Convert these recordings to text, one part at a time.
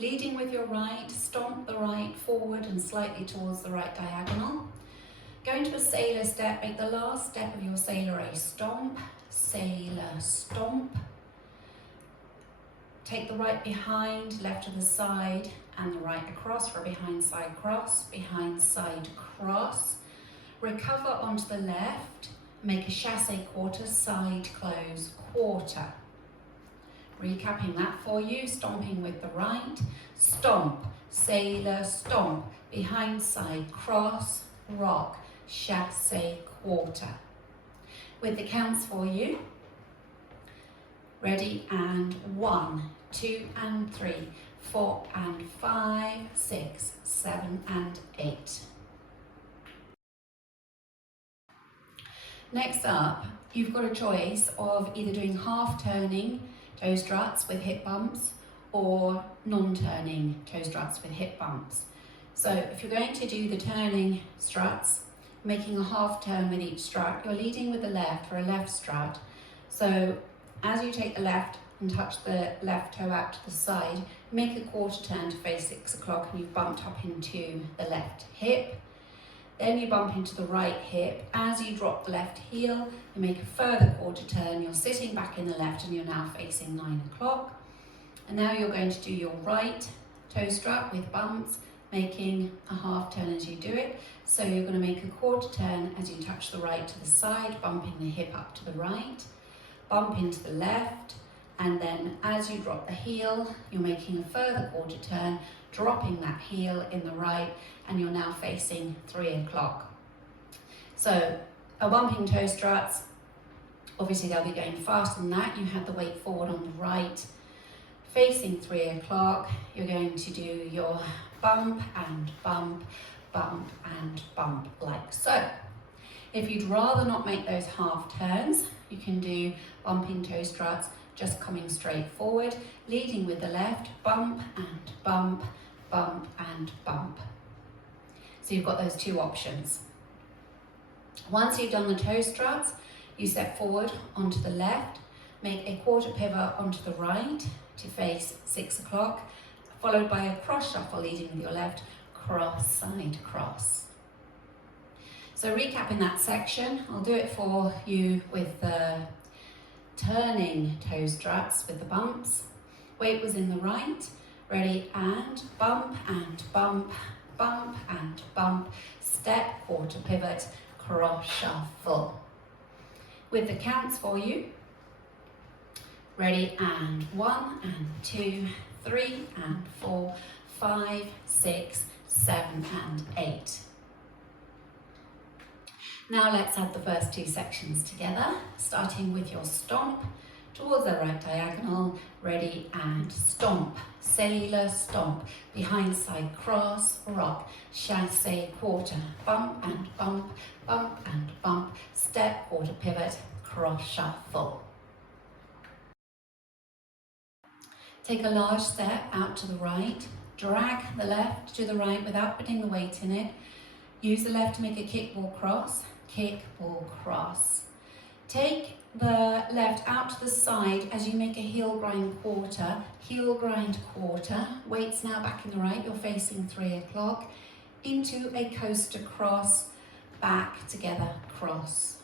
Leading with your right, stomp the right forward and slightly towards the right diagonal. Go into a sailor step, make the last step of your sailor a stomp, sailor stomp. Take the right behind, left to the side, and the right across for a behind side cross, behind side cross. Recover onto the left, make a chassé quarter, side close quarter. Recapping that for you, stomping with the right, stomp, sailor stomp, behind side cross, rock, chassé quarter. With the counts for you, ready, and 1, 2 and 3, 4 and 5, 6, 7 and 8. Next up, you've got a choice of either doing half turning toe struts with hip bumps or non-turning toe struts with hip bumps. So if you're going to do the turning struts, making a half turn with each strut, you're leading with the left for a left strut. So as you take the left and touch the left toe out to the side, make a quarter turn to face 6 o'clock and you've bumped up into the left hip. Then you bump into the right hip. As you drop the left heel, you make a further quarter turn. You're sitting back in the left and you're now facing 9 o'clock. And now you're going to do your right toe strut with bumps, making a half turn as you do it. So you're going to make a quarter turn as you touch the right to the side, bumping the hip up to the right, bump into the left, and then as you drop the heel, you're making a further quarter turn, dropping that heel in the right, and you're now facing 3 o'clock. So a bumping toe struts, obviously they'll be going faster than that. You have the weight forward on the right, facing 3 o'clock. You're going to do your bump and bump, bump and bump, like so. If you'd rather not make those half turns, you can do bumping toe struts, just coming straight forward, leading with the left, bump and bump, bump and bump. So you've got those two options. Once you've done the toe struts, you step forward onto the left, make a quarter pivot onto the right to face 6 o'clock, followed by a cross shuffle leading with your left, cross, side, cross. So recapping that section, I'll do it for you with the turning toe struts with the bumps. Weight was in the right, ready, and bump and bump, bump and bump, step, quarter pivot, cross shuffle. With the counts for you, ready, and 1 and 2, 3 and 4, 5, 6, 7 and 8. Now let's add the first two sections together, starting with your stomp towards the right diagonal, ready, and stomp, sailor stomp, behind side cross, rock, chassé quarter, bump and bump, bump and bump, step, quarter pivot, cross shuffle. Take a large step out to the right, drag the left to the right without putting the weight in it. Use the left to make a kick ball cross, kick ball cross. Take the left out to the side as you make a heel grind quarter, Weight's now back in the right, you're facing 3 o'clock, into a coaster cross, back together cross.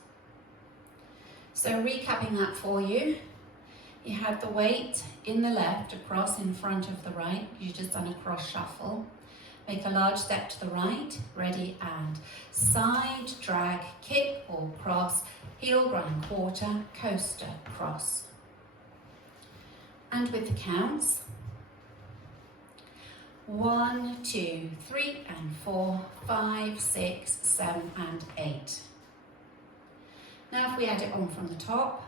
So recapping that for you, you had the weight in the left across in front of the right, you just done a cross shuffle. Make a large step to the right, ready, and side, drag, kick or cross, heel grind quarter, coaster cross. And with the counts, 1, 2, 3 and 4, 5, 6, 7 and 8. Now if we add it on from the top,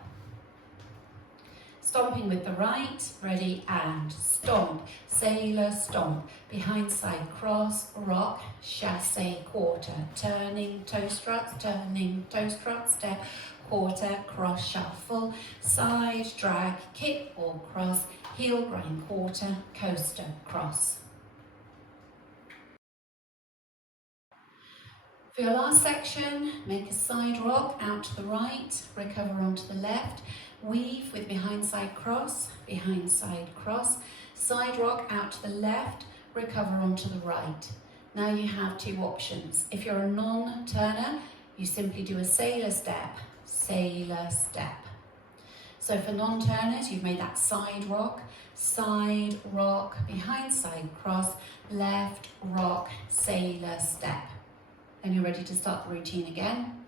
stomping with the right, ready, and stomp, sailor stomp, behind side cross, rock, chassé quarter, turning toe struts, step, quarter, cross shuffle, side, drag, kick or cross, heel grind quarter, coaster cross. For your last section, make a side rock out to the right, recover onto the left, weave with behind side cross, Side rock out to the left, recover onto the right. Now you have two options. If you're a non-turner, you simply do a sailor step, step. So for non-turners, you've made that side rock, behind side cross, left rock, sailor step. Then you're ready to start the routine again.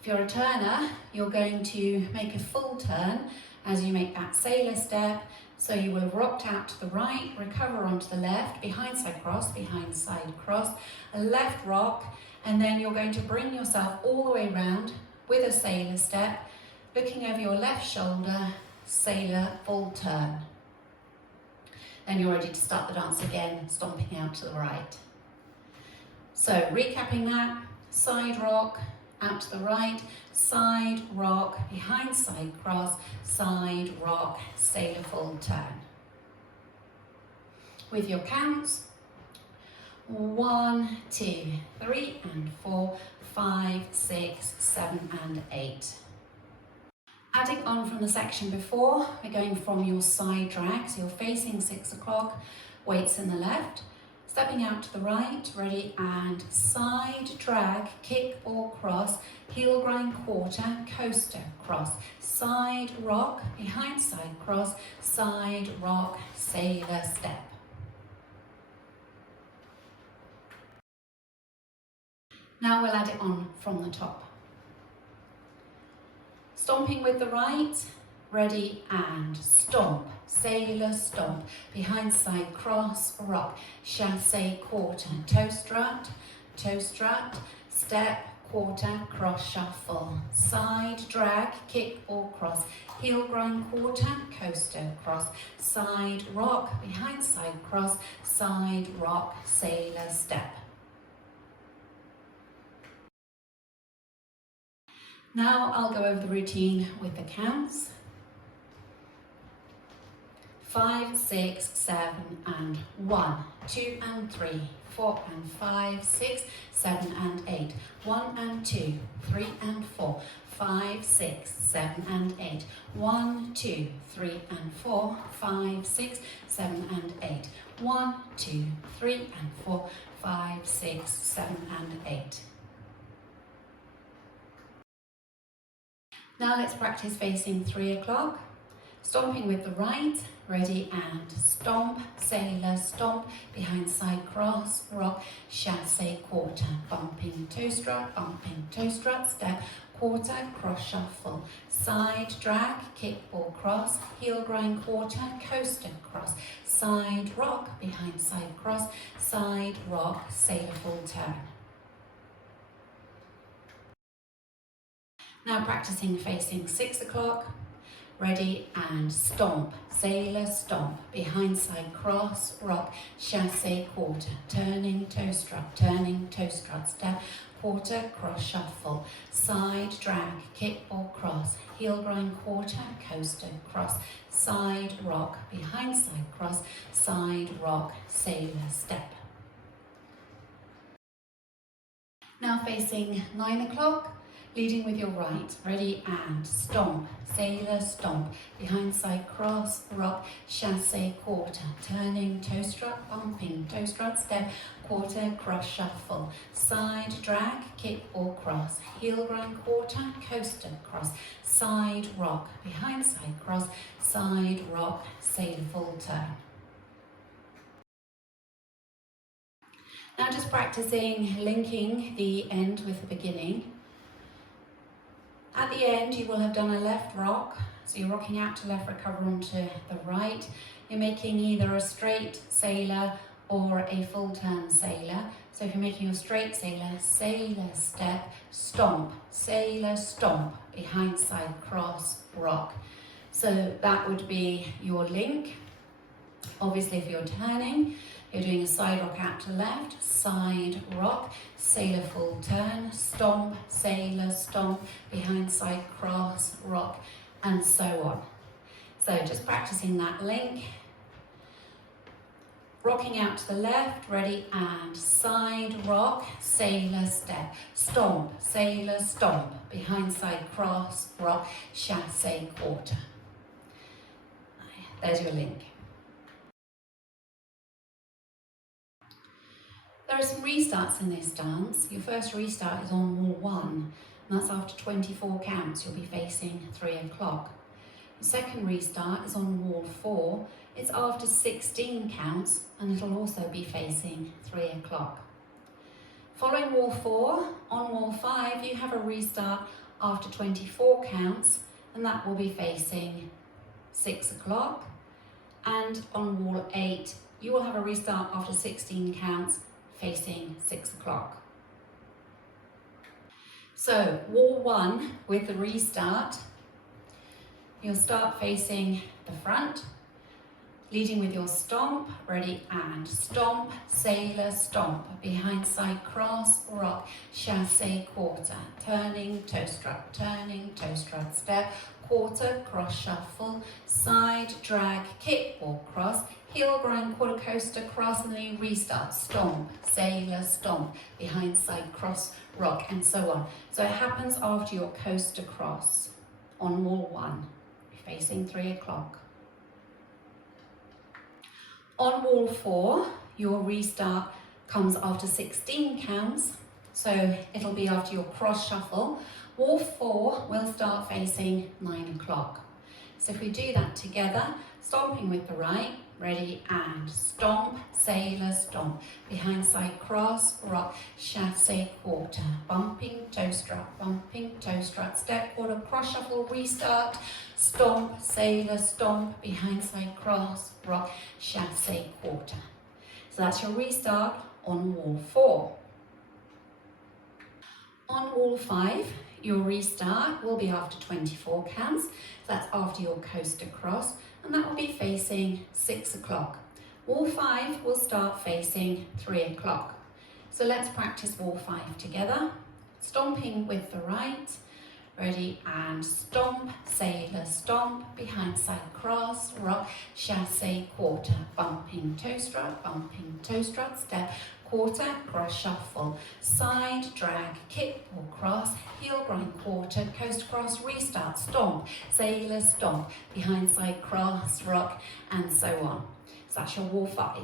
If you're a turner, you're going to make a full turn as you make that sailor step. So you will have rocked out to the right, recover onto the left, behind side cross, a left rock, and then you're going to bring yourself all the way round with a sailor step, looking over your left shoulder, sailor full turn. Then you're ready to start the dance again, stomping out to the right. So recapping that, side rock, out to the right, side rock, behind side cross, side rock, sailor full turn. With your counts, 1, 2, 3 and 4, 5, 6, 7 and 8. Adding on from the section before, we're going from your side drag, so you're facing 6 o'clock, weights in the left, stepping out to the right, ready, and side drag, kick or cross, heel grind quarter, coaster cross, side rock, behind side cross, side rock, sailor step. Now we'll add it on from the top. Stomping with the right, ready and stomp, sailor stomp, behind side cross, rock, chasse quarter, toe strut, step, quarter, cross shuffle, side drag, kick or cross, heel grind quarter, coaster cross, side rock, behind side cross, side rock, sailor step. Now I'll go over the routine with the counts. 5, 6, 7 and 1, 2 and 3, 4 and 5, 6, 7 and 8, 1 and 2, 3 and 4, 5, 6, 7 and 8, 1, 2, 3 and 4, 5, 6, 7 and 8, 1, 2, 3 and 4, 5, 6, 7 and 8. Now let's practice facing 3 o'clock. Stomping with the right, ready and stomp, sailor stomp, behind side cross, rock, chasse quarter, bumping toe strut, step, quarter, cross shuffle, side drag, kick or cross, heel grind quarter, coaster cross, side rock, behind side cross, side rock, sailor full turn. Now practicing facing 6 o'clock, ready and stomp, sailor stomp, behind side cross, rock, chasse quarter, turning toe strut, step, quarter, cross shuffle, side drag, kick or cross, heel grind quarter, coaster cross, side rock, behind side cross, side rock, sailor step. Now facing 9 o'clock, leading with your right, ready and stomp, sailor stomp, behind side cross, rock, chasse quarter, turning toe strut, bumping toe strut, step, quarter, cross shuffle, side drag, kick or cross, heel grind quarter, coaster cross, side rock, behind side cross, side rock, sailor full turn. Now just practicing linking the end with the beginning. At the end, you will have done a left rock, so you're rocking out to left, recover onto the right. You're making either a straight sailor or a full turn sailor. So if you're making a straight sailor, sailor step, stomp, sailor stomp, behind side cross, rock. So that would be your link. Obviously, if you're turning, you're doing a side rock out to left, side rock, sailor full turn, stomp, sailor stomp, behind side cross, rock, and so on. So just practicing that link. Rocking out to the left, ready, and side rock, sailor step, stomp, sailor stomp, behind side cross, rock, chasse quarter. There's your link. There are some restarts in this dance. Your first restart is on wall 1, and that's after 24 counts. You'll be facing 3 o'clock. The second restart is on wall 4. It's after 16 counts, and it'll also be facing 3 o'clock. Following wall 4, on wall 5, you have a restart after 24 counts, and that will be facing 6 o'clock. And on wall 8, you will have a restart after 16 counts, facing 6 o'clock. So wall 1 with the restart, you'll start facing the front, leading with your stomp, ready, and stomp, sailor, stomp, behind side cross, rock, chassé, quarter, turning, toe strut, step, quarter, cross shuffle, side, drag, kick or cross, heel grind, quarter coaster, cross, and then you restart, stomp, sailor, stomp, behind side cross, rock, and so on. So it happens after your coaster cross on wall 1, facing 3 o'clock. On wall 4, your restart comes after 16 counts, so it'll be after your cross shuffle. Wall 4 will start facing 9 o'clock. So if we do that together, stomping with the right, ready, and stomp, sailor, stomp, behind side cross, rock, chassé, quarter, bumping toe strut, step, quarter, cross shuffle, restart, stomp, sailor, stomp, behind side cross, rock, chassé, quarter. So that's your restart on wall 4. On wall 5, your restart will be after 24 counts, so that's after your coaster cross, and that will be facing 6 o'clock. Wall 5 will start facing 3 o'clock. So let's practice wall 5 together. Stomping with the right, ready, and stomp, sailor, stomp, behind side cross, rock, chassé, quarter, bumping toe strut, step, quarter, cross shuffle, side, drag, kick or cross, heel grind, quarter, coast cross, restart, stomp, sailor, stomp, behind side cross, rock, and so on. So that's your wall 5.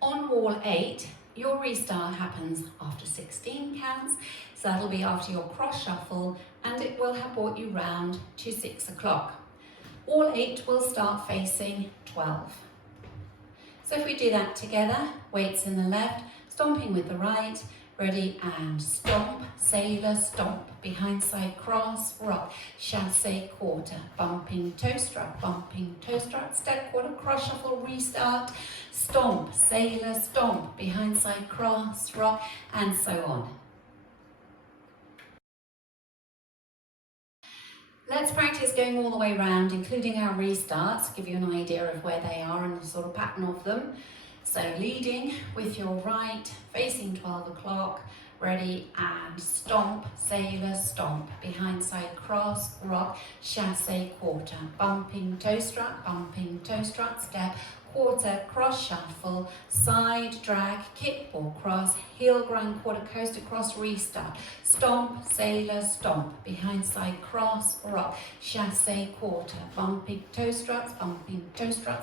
On wall 8, your restart happens after 16 counts, so that'll be after your cross shuffle, and it will have brought you round to 6 o'clock. Wall 8 will start facing 12. So if we do that together, weights in the left, stomping with the right, ready, and stomp, sailor, stomp, behind side cross, rock, chassé, quarter, bumping toe strut, step, quarter, cross shuffle, restart, stomp, sailor, stomp, behind side cross, rock, and so on. Let's practice going all the way around, including our restarts, give you an idea of where they are and the sort of pattern of them. So leading with your right, facing 12 o'clock, ready, and stomp, sailor, stomp, behind side cross, rock, chassé, quarter, bumping toe strut, step, quarter, cross shuffle, side, drag, kick or cross, heel grind, quarter coaster cross, restart, stomp, sailor, stomp, behind side cross, rock, chassé, quarter, bumping toe strut,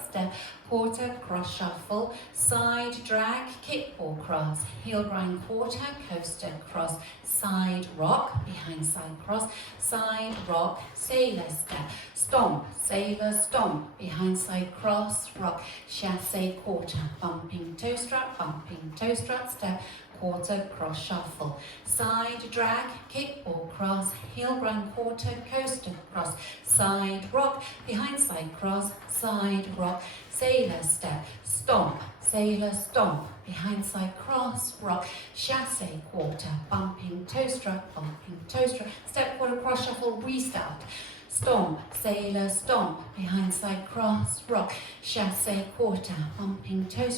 step, quarter, cross shuffle, side, drag, kick or cross, heel grind, quarter, coaster cross, side, rock, behind side cross, side, rock, sailor, step, stomp, sailor, stomp, behind side cross, rock, chassé, quarter, bumping toe strut, step, quarter, cross shuffle, side, drag, kick or cross, heel grind, quarter, coaster cross, side, rock, behind side cross, side, rock, sailor, step, stomp, sailor, stomp, behind side cross, rock, chassé, quarter, bumping toe strut, step, quarter, cross shuffle, restart, stomp, sailor, stomp, behind side cross, rock, chassé, quarter, bumping toe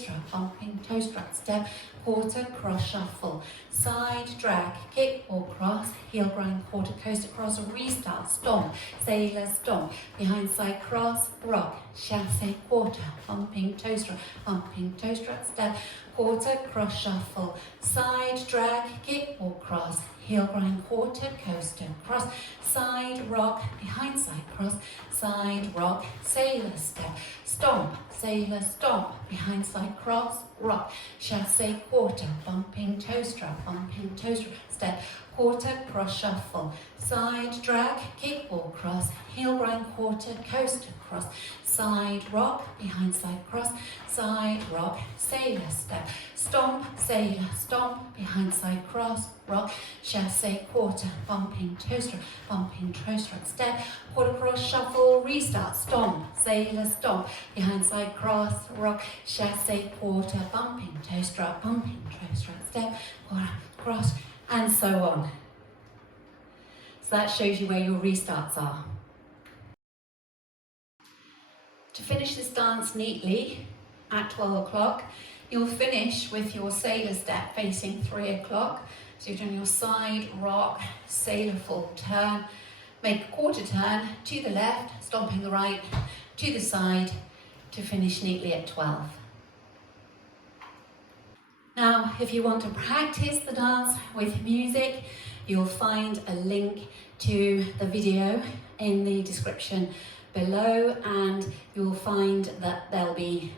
strut, step, quarter, cross shuffle, side, drag, kick or cross, heel grind, quarter, coaster cross, restart, stomp, sailor, stomp, behind side cross, rock, chassé, quarter, bumping toe strut, step, quarter, cross shuffle, side, drag, kick or cross, heel grind, quarter, coaster cross, side, rock, behind side cross, side, rock, sailor, step, stomp, sailor stomp, behind side cross, rock, chasse quarter, bumping toe strut, step, quarter, cross shuffle, side drag, kickball cross, heel grind quarter, coaster cross, side rock, behind side cross, side rock, sailor step, stomp, sailor stomp, behind side cross, rock, chasse quarter, bumping toe strut, step, quarter cross shuffle, restart, stomp, sailor stomp, behind side cross, rock, chasse quarter, bumping toe strut, step, quarter cross, and so on. So that shows you where your restarts are. To finish this dance neatly at 12 o'clock, you'll finish with your sailor step facing 3 o'clock. So you've done your side, rock, sailor full turn, make a quarter turn to the left, stomping the right, to the side, to finish neatly at 12. Now, if you want to practice the dance with music, you'll find a link to the video in the description below, and you'll find that there'll be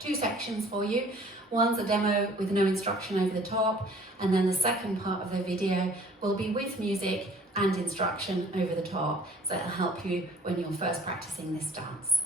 2 sections for you. One's a demo with no instruction over the top, and then the second part of the video will be with music and instruction over the top, so it'll help you when you're first practicing this dance.